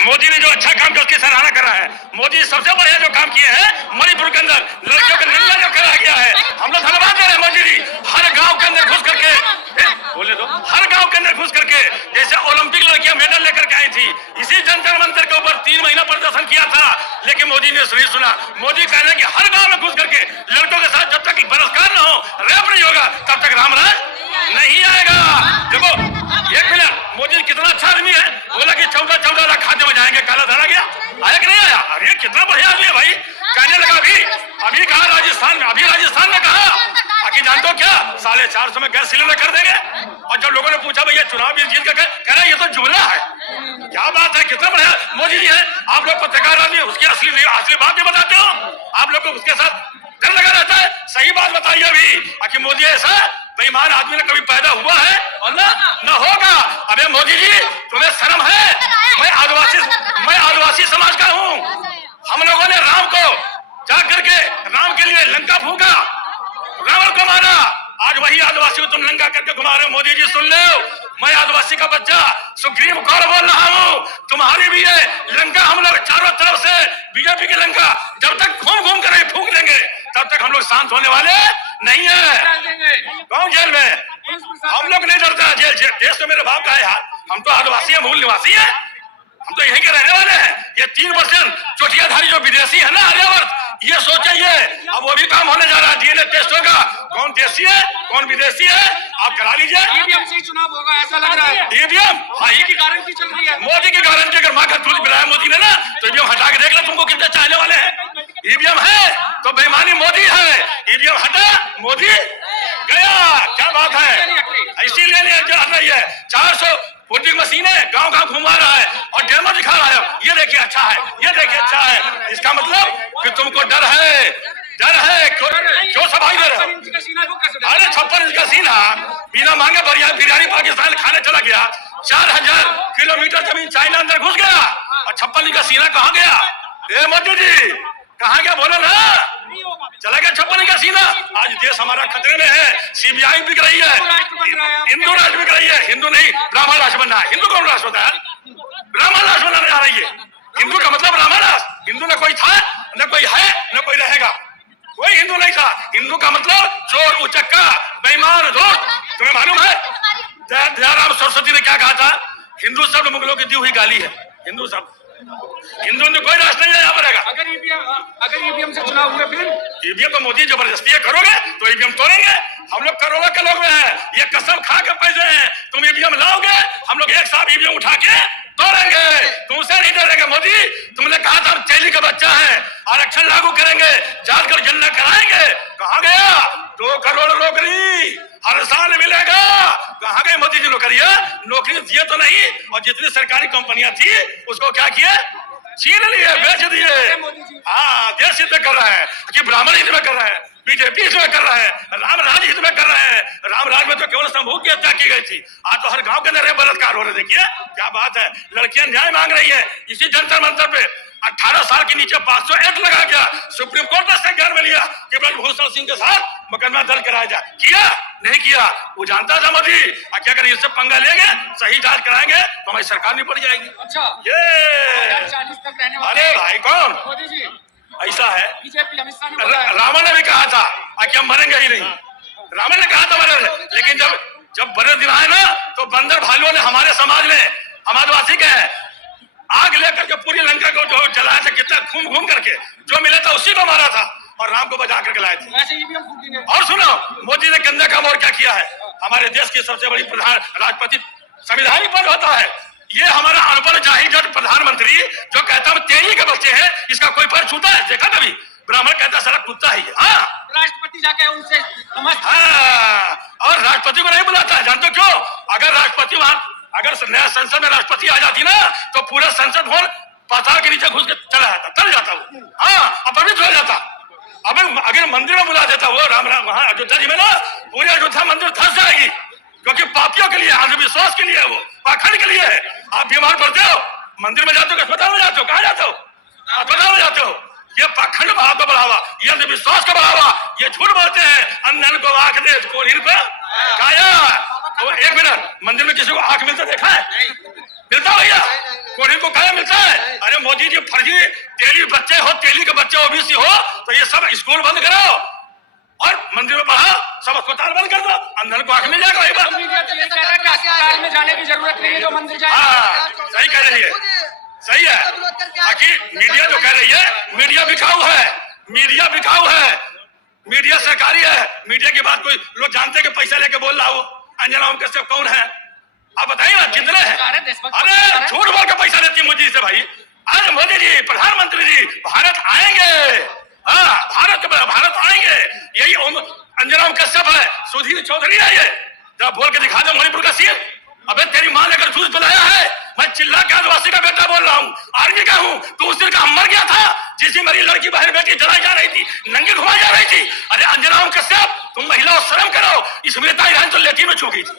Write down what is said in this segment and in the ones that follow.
मोदी ने जो अच्छा काम किया उसकी सराहना कर रहा है। मोदी सबसे बढ़िया जो काम किए हैं मणिपुर के अंदर लड़कियों का नंगा जो करा गया है, हम लोग धन्यवाद दे रहे हैं मोदी जी। हर गांव के अंदर घुस करके बोले तो हर गांव के अंदर घुस करके जैसे ओलंपिक लड़कियां मेडल लेकर के आई थी, इसी जंतर मंतर के ऊपर 3 महीना प्रदर्शन किया था, लेकिन मोदी ने नहीं सुना। मोदी कह रहे हैं कि हर गांव में घुस करके लड़कों के साथ जब तक बलात्कार न हो, रेप नहीं होगा, तब तक रामराज नहीं आएगा। देखो एक मिनट, मोदी कितना अच्छा आदमी है, बोला कि 14 लाख खाते में जाएंगे, काला धन आ गया, आया कि नहीं आया? अरे कितना बढ़िया आदमी है भाई। कहने लगा अभी कहा राजस्थान में कहा कि जानते हो क्या 450 में गैस सिलेंडर कर देंगे। और जब लोगों ने पूछा भैया चुनाव भी जीत कर, कह रहा ये तो जुमला है। क्या बात है, कितना बढ़िया मोदी जी है। आप लोग पत्रकार आदमी उसकी असली बात भी बताते हो, आप लोग को उसके साथ डर लगा रहता है। सही बात बताइए अभी कि मोदी ऐसा बेईमान आदमी ने कभी पैदा हुआ है और न होगा। अबे मोदी जी तुम्हें शर्म है? मैं आदिवासी समाज का हूँ। हम लोगों ने राम को जाकर के राम के लिए लंका फूका, रावण को मारा। आज वही आदिवासी को तुम लंका करके घुमा रहे हो। मोदी जी सुन लो, मैं आदिवासी का बच्चा सुग्रीव कौर बोल रहा हूँ। तुम्हारी भी है लंका, हम लोग चारों तरफ से बीजेपी की लंका जब तक घूम कर फूक देंगे तब तक हम लोग शांत होने वाले नहीं है। कौन जेल में? हम लोग नहीं डरता। जेल देश तो मेरे बाप का है यार। हम तो आदिवासी है, मूल निवासी है, हम तो यहीं के रहने वाले हैं। ये 3% चोटियाधारी जो विदेशी है ना आर्यावर्त, ये सोचिए अब वो भी काम होने जा रहा है। डीएनए टेस्ट होगा, कौन देशी है कौन विदेशी है आप करा लीजिए। ईवीएम से ही चुनाव होगा ऐसा लग रहा है। ईवीएम हाँ, की गारंटी चल रही है। मोदी की गारंटी अगर माँ का दूध पिलाया मोदी ने ना, तो ईवीएम हटा के देख लो तुमको कितने चाहने वाले हैं। ईवीएम है तो बेईमानी मोदी है, ईवीएम हटा मोदी गया। क्या बात है, इसीलिए नहीं हट रही है। 400 वोटिंग मशीनें गांव घुमा रहा है और डेमो दिखा रहा है। ये देखिए अच्छा है, ये देखिए अच्छा है। इसका मतलब कि तुमको डर है क्यों सफाई दे रहे हो? अरे 56 इंच का सीना बिना मांगे बिरयानी पाकिस्तान खाने चला गया। 4000 किलोमीटर जमीन चाइना अंदर घुस गया और 56 इंच का सीना कहाँ गया? मोदी जी कहाँ गया बोलो ना, चला गया 56 इंच का सीना। आज देश हमारा खतरे में है। सीबीआई बिक रही है, हिंदू राष्ट्र बिक रही है। हिंदू नहीं ब्राह्मण राष्ट्र बनना है। हिंदू कौन राष्ट्र होता है? ब्राह्मण राष्ट्र बनाने जा रही है। हिंदू का मतलब ब्राह्मण राष्ट्र। हिंदू न कोई था न कोई है न कोई रहेगा। कोई हिंदू नहीं था। हिंदू का मतलब चोर उचक्का बेईमान धूर्त। तुम्हें मालूम है दयाराम सरस्वती ने क्या कहा था? हिंदू शब्द मुगलों की दी हुई गाली है। हिंदू शब्द, हिंदू ने कोई राष्ट्र नहीं यहाँ बनेगा। अगर ईवीएम से चुनाव हुए फिर ईवीएम तो मोदी जबरदस्ती करोगे तो ईवीएम तोड़ेंगे। हम लोग करोड़ों के लोग में हैं, ये कसम खा के पैसे हैं। तुम ईवीएम लाओगे, हम लोग एक साथ ईवीएम उठा के तोड़ेंगे। तुमसे नहीं डरेंगे मोदी। तुमने कहा था हम चैली का बच्चा है, आरक्षण लागू करेंगे, जांच कर जनना कराएंगे। कहाँ गया? 2 करोड़ नौकरी हर साल मिलेगा। कहाँ गए मोदी जी? नौकरी दिए तो नहीं, और जितनी सरकारी कंपनियां थी उसको क्या किए? छीन लिए, बेच दिए। हाँ, देश हित में कर रहा है कि ब्राह्मण हित में कर रहा है, बीजेपी हित में कर रहा है, राम राज हित में कर रहे हैं। राम राज में तो केवल समूह की हत्या की गई थी। आज तो हर गांव के अंदर बलात्कार हो रहे। देखिए क्या बात है, लड़कियां न्याय मांग रही है। इसी जंतर मंतर पे 18 साल के नीचे 500 एक्ट लगा गया। सुप्रीम कोर्ट ने इससे ज्ञान में लिया कि ब्रजभूषण सिंह के साथ मुकदमा दर्ज कराया जाए। किया नहीं किया? वो जानता था मोदी कि अगर इससे पंगा लेंगे, सही जांच कराएंगे तो हमारी सरकार नहीं पड़ जाएगी। अच्छा ये 40 तक रहने वाले। अरे भाई कौन मोदी जी ऐसा है? बीजेपी अमित शाह ने बोला है। रावण ने भी कहा था कि हम मरेंगे ही नहीं। रावण ने कहा था मरेंगे, लेकिन जब बड़े दिन आए ना तो बंदर भालुओं ने हमारे समाज में, हम आदिवासी के हैं, आग लेकर के पूरी लंका को जो जलाया था, कितना घूम करके जो मिला था उसी को मारा था और राम को बचा करके लाए थे। और सुनो, मोदी ने गंदा काम और क्या किया है? हमारे देश की सबसे बड़ी प्रधान राष्ट्रपति संविधानिक पद होता है। ये हमारा अनपढ़ जाहिल जट प्रधानमंत्री जो कहता है तेरी के बच्चे हैं, इसका कोई पर छूता है? देखा कभी? ब्राह्मण कहता सारा कुत्ता ही है। हाँ, राष्ट्रपति जाके उनसे और राष्ट्रपति को नहीं बुलाता है। जानते क्यों? अगर राष्ट्रपति अगर नया संसद में राष्ट्रपति आ जाती ना तो पूरा संसद भवन पाताल के नीचे घुस के चला जाता, तल जाता वो। हाँ, अपवित्र हो जाता। अब अगर मंदिर में बुला देता वो राम वहां अयोध्या जी में ना, पूरी अयोध्या मंदिर धस जाएगी, क्योंकि पापियों के लिए, अंधविश्वास के लिए, वो पाखंड के लिए है। आप बीमार पड़ते हो, मंदिर में जाते हो, अस्पताल में जाते हो, कहाँ जाते हो? अस्पताल में जाते हो। ये पाखंड भाव का बढ़ावा, ये अंधविश्वास का बढ़ावा, ये झूठ बोलते हैं। अन्नन को आंख दे, को काया। तो 1 मिनट, मंदिर में किसी को आंख मिलता देखा है? मिलता भैया? कोई को कहा मिलता है? अरे मोदी जी फर्जी तेली बच्चे हो, तेली के बच्चे ओबीसी हो तो ये सब स्कूल बंद कराओ और मंदिर में पढ़ाओ, सब अस्पताल बंद कर दो, अंदर को आंख मिल जाएगा। वही बात ये कह रहा है कि अस्पताल में जाने की जरूरत नहीं है, जो मंदिर जाए। हाँ सही कह रही है, सही है। बाकी मीडिया जो कह रही है, मीडिया बिकाऊ है, मीडिया बिकाऊ है, मीडिया सरकारी है। मीडिया की बात कोई लोग जानते हैं कि पैसा लेके बोल रहा हो। अंजना ओम कश्यप कौन है आप बताइए ना, कितने हैं? अरे झूठ बोल के पैसा लेती है मोदी से भाई। आज मोदी जी प्रधानमंत्री जी भारत आएंगे, हाँ भारत आएंगे, यही अंजना ओम कश्यप है, सुधीर चौधरी है ये। जब बोल के दिखा दो मणिपुर का सीन। अबे तेरी माँ ने अगर दूध पिलाया है, मैं चिल्ला के आदिवासी का बेटा बोल रहा हूँ, आर्मी का हूँ, तो उस दिन का हम मर गया था जिससे मेरी लड़की बहन बेटी जलाई जा रही थी, नंगी घुमाई जा रही थी। अरे अंजना ओम कश्यप तुम महिला और शर्म करो। स्मृति ईरानी तो लेटी में छू गई थी,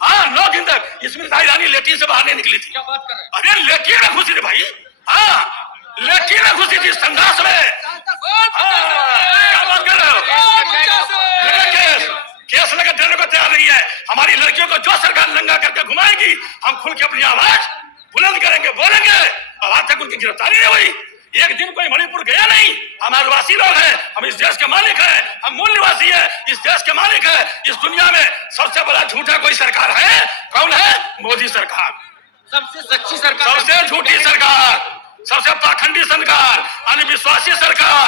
हाँ 9 दिन तक स्मृति ईरानी लेटी से बाहर नहीं निकली थी। क्या बात कर रहे हैं? अरे लेटी में घुसी थी भाई, हाँ लेटी में घुसी थी संडास में। क्या बात कर रहे हो? केस लगा देने को तैयार नहीं है। हमारी लड़कियों को जो सरकार नंगा करके घुमाएगी, हम खुल के अपनी आवाज बुलंद करेंगे, बोलेंगे। अब आज तक उनकी गिरफ्तारी नहीं हुई, एक दिन कोई मणिपुर गया नहीं। हम आदिवासी लोग हैं, हम इस देश के मालिक हैं, हम मूल निवासी हैं, इस देश के मालिक हैं। इस दुनिया में सबसे बड़ा झूठा कोई सरकार है, कौन है? मोदी सरकार। सबसे सच्ची सरकार, सबसे झूठी सरकार, सबसे पाखंडी सरकार, अनविश्वासी सरकार।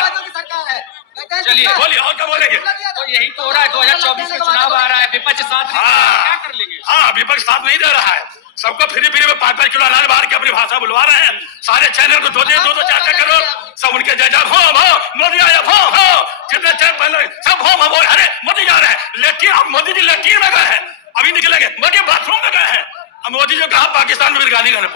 चलिए बोलिए और क्या बोलेंगे? तो यही तो हो रहा है। 2024 में चुनाव आ रहा है, विपक्ष साथ नहीं दे रहा है, क्या कर लेंगे? हाँ विपक्ष साथ नहीं दे रहा है, सबको फ्री में 5-5 किलो अनाज बाहर के अपनी भाषा बुलवा रहे हैं। सारे चैनल को 2-2 4 करोड़ सब उनके जय भो मोदी आया भो जितने चैनल पहले सब भो। अरे मोदी जा रहे हैं लेकिन अब मोदी जी लेटीन में गए हैं, अभी निकलेंगे, मोदी बाथरूम में गए हैं। अब मोदी जी कहा पाकिस्तान में गाली गाने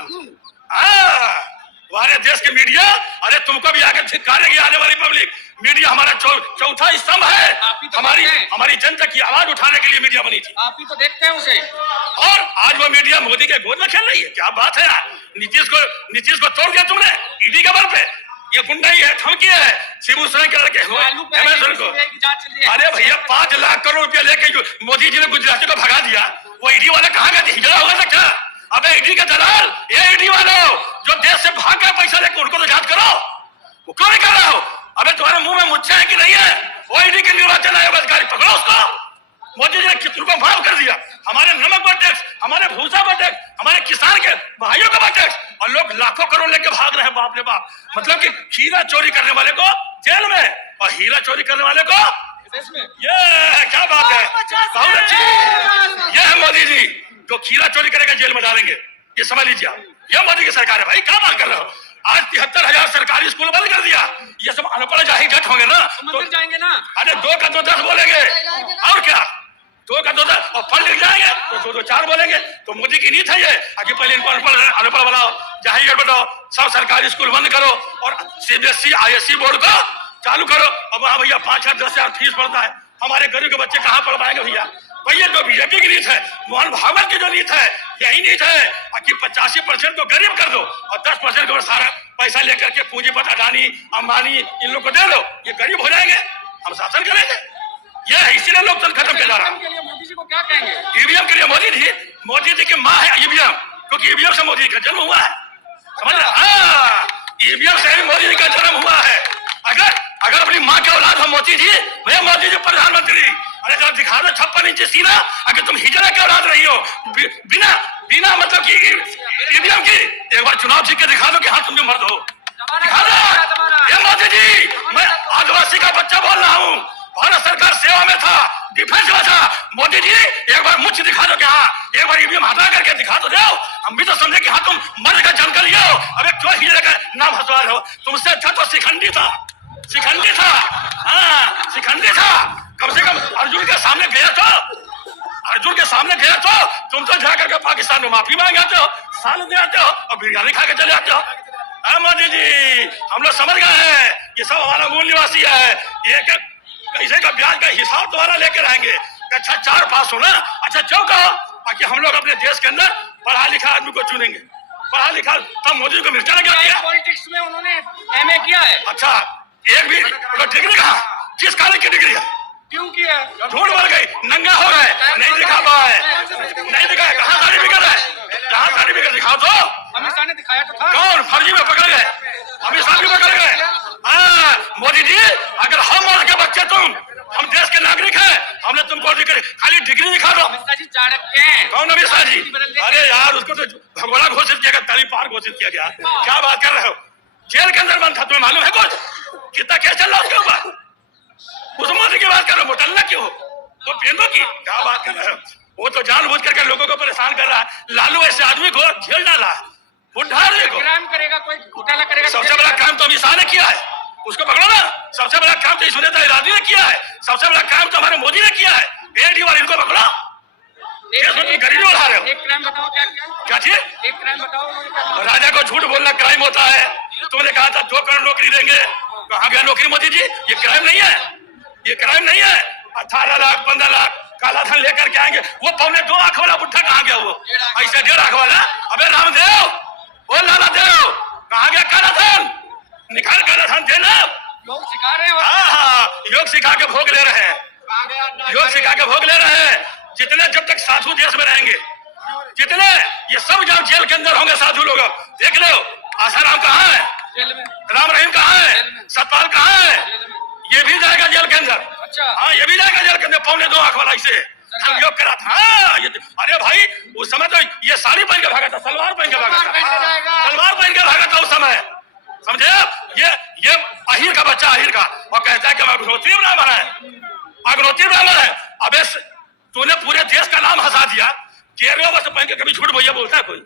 हमारे देश के मीडिया, अरे तुमको भी आगे धिक्कारेगी आने वाली पब्लिक। मीडिया हमारा चौथा स्तंभ है, तो हमारी जनता की आवाज उठाने के लिए मीडिया बनी थी। आप ही तो देखते हैं उसे, और आज वो मीडिया मोदी के गोद में खेल रही है। क्या बात है यार, नीतीश को तोड़ दिया तुमने ईडी के बल पे। ये गुंडाई है, धमकी है, शिबू सोरेन के लड़के को। अरे भैया 5 लाख करोड़ रुपया लेके जो मोदी जी ने गुजराती को भगा दिया, वो ईडी वाला कहाँ गए थे? हिजड़ा होगा था क्या? अबे ईडी के दलाल, ये ईडी वालों जो देश से भाग कर पैसा लेकर, उनको तो जांच करो, वो क्यों नहीं कर रहा हो? अबे तुम्हारे मुंह में मुच्छा है कि नहीं है? वो ईडी के निर्वाचन आयोग अधिकारी पकड़ो उसको। मोदी जी ने कितनों को माफ कर दिया, हमारे नमक पर टैक्स, हमारे भूसा पर टैक्स, हमारे किसान के भाइयों का टैक्स, और लोग लाखों करोड़ लेके भाग रहे हैं। बाप रे बाप, मतलब कि हीरा चोरी करने वाले को जेल में और हीरा चोरी करने वाले को ये क्या बात है, बहुत अच्छी। ये है मोदी जी जो खीरा चोरी करेगा जेल में डालेंगे, ये समझ लीजिए आप। ये मोदी की सरकार है भाई, क्या बात कर रहे हो? आज 73,000 सरकारी स्कूल बंद कर दिया। ये सब अनपढ़ जाहिर जट होंगे ना, तो जाएंगे ना। अरे 2 का 2 10 बोलेंगे, और क्या 2 का 2 10, और पढ़ लिख जाएंगे तो 2 2 4 बोलेंगे। तो मोदी की नीति है ये कि पहले इनको अनपढ़ बनाओ, जाहिर बनाओ, सब सरकारी स्कूल बंद करो और CBSE ISC बोर्ड को चालू करो। अब वहाँ भैया 5,000 10,000 फीस पड़ता है, हमारे गरीब के बच्चे कहाँ पढ़ पाएंगे भैया? भैया जो बीजेपी की नीति है, मोहन भागवत की जो नीति है, यही नीति है कि 85% को गरीब कर दो और 10% को सारा पैसा लेकर के पूंजीपति अडानी अंबानी इन लोग को दे दो, ये गरीब हो जाएंगे, हम शासन करेंगे। ये है, इसीलिए लोकतंत्र खत्म कर रहा है। मोदी जी को क्या कहेंगे? ईवीएम के लिए मोदी जी की माँ है ईवीएम, क्योंकि ईवीएम से मोदी जी का जन्म हुआ है, समझ रहे? हाँ, ईवीएम से ही मोदी जी का जन्म हुआ है। अगर अपनी माँ के औलाद हो मोदी जी, भैया मोदी जी प्रधानमंत्री, अरे जरा दिखा दो 56 इंच सीना। अगर तुम हिजड़ा के औलाद रही हो बिना मतलब कि ईवीएम की, एक बार चुनाव जीत के दिखा दो कि हाँ तुम जो मर्द हो, दिखा दो। ये मोदी जी, मैं आदिवासी का बच्चा बोल रहा हूँ, भारत सरकार सेवा में था, डिफेंस में था। मोदी जी एक बार मुझ दिखा दो कि हाँ, एक बार ईवीएम हटा करके दिखा दो, जाओ, हम भी तो समझे कि हाँ तुम मर्द का जन्म कर लियो। अरे क्यों हिजड़े का नाम हंसवा रहे हो? तुमसे अच्छा तो शिखंडी था, हाँ शिखंडी था। कम से कम अर्जुन के सामने गया तो तुम तो जाकर के पाकिस्तान में माफी मांग आते हो, साल दे आते हो और बिरयानी खा के चले आते हो। मोदी जी हम लोग समझ गए हैं, ये सब हमारा मूल निवासी है। एक पैसे का ब्याज का हिसाब तुम्हारा लेकर आएंगे। अच्छा 4 पास हो ना, अच्छा क्यों कहो? ताकि हम लोग अपने देश के अंदर पढ़ा लिखा आदमी को चुनेंगे, पढ़ा लिखा। तब मोदी को मिर्चा लगा दिया। पॉलिटिक्स में उन्होंने MA किया है। अच्छा एक भी डिग्री कहा? किस कॉलेज की डिग्री है? क्यों किया? झूठ बोल गई, नंगा हो रहा है, नहीं दिखा पाया है, नहीं दिखा है, कहाँ साड़ी बिगड़ रहा है? कहाँ सर्टिफिकेट दिखाओ तो। अमित शाह ने दिखाया तो था। कौन फर्जी में पकड़ गए? अमित शाह भी पकड़ गए। मोदी जी, अगर हम और के बच्चे तुम, हम देश के नागरिक हैं, हमने तुमको खाली डिग्री दिखा दो। अमित शाह जी चाणक्य हैं। कौन अमित शाह जी? अरे यार, उसको तो भगोड़ा घोषित किया गया, तलीपार घोषित किया गया। क्या बात कर रहे हो? जेल के अंदर बंद था, तुम्हें मालूम है कुछ? कितना केस चल रहा उसके ऊपर? उस मोदी की बात कर रहे हो, मुतल्ला क्यों? तो पेंदो की क्या बात कर रहे हो? वो तो जानबूझ करके लोगों को परेशान कर रहा है। लालू ऐसे आदमी को जेल डाला, बुढ़ाने को। क्राइम करेगा, कोई घोटाला करेगा। सबसे बड़ा काम तो अमित शाह ने किया है, उसको पकड़ो ना। सबसे बड़ा काम तो सुनेता इरादी ने किया है, सबसे बड़ा काम तो हमारे मोदी ने किया है। एक बार इनको पकड़ो। गरीबी बढ़ा रहे हो। एक क्राइम बताओ क्या किया? क्या चीज? एक क्राइम बताओ। राजा को झूठ बोलना क्राइम होता है। तुमने कहा था 2 करोड़ नौकरी देंगे, कहाँ गया नौकरी मोदी जी? ये क्राइम नहीं है, ये क्राइम नहीं है। 18 लाख 15 लाख काला धन लेकर के आएंगे। वो 2.25 लाख वाला बुढ़ा कहाँ गया? वो ऐसे 1.5 लाख वाला। अबे रामदेव, वो लाला देव, कहाँ गया काला धन? निकाल काला धन देना। लोग सिखा रहे हैं। हाँ, योग सिखा के भोग ले रहे हैं, योग सिखा के भोग ले रहे हैं। जितने जब तक साधु देश में रहेंगे, जितने ये सब जब जेल के अंदर होंगे साधु लोग, देख लो आसाराम कहाँ है, राम रहीम कहाँ है, सतपाल कहाँ है? ये भी जाएगा जेल के अंदर। अच्छा। हाँ, ये भी जाएगा जेल के अंदर। 2.25 लाख वाला इसे हम योग करा था। हाँ, अरे भाई, उस समय तो ये साड़ी पहन के भागा था, सलवार पहन के भागा था, सलवार पहन के भागा था उस समय, समझे आप? ये अहिर का बच्चा, अहिर का, और कहता है कि मैं अग्निहोत्री ब्राह्मण है, अग्निहोत्री ब्राह्मण है। अबे तूने पूरे देश का नाम हंसा दिया। 13 वर्ष पहन के कभी झूठ भैया बोलता है कोई?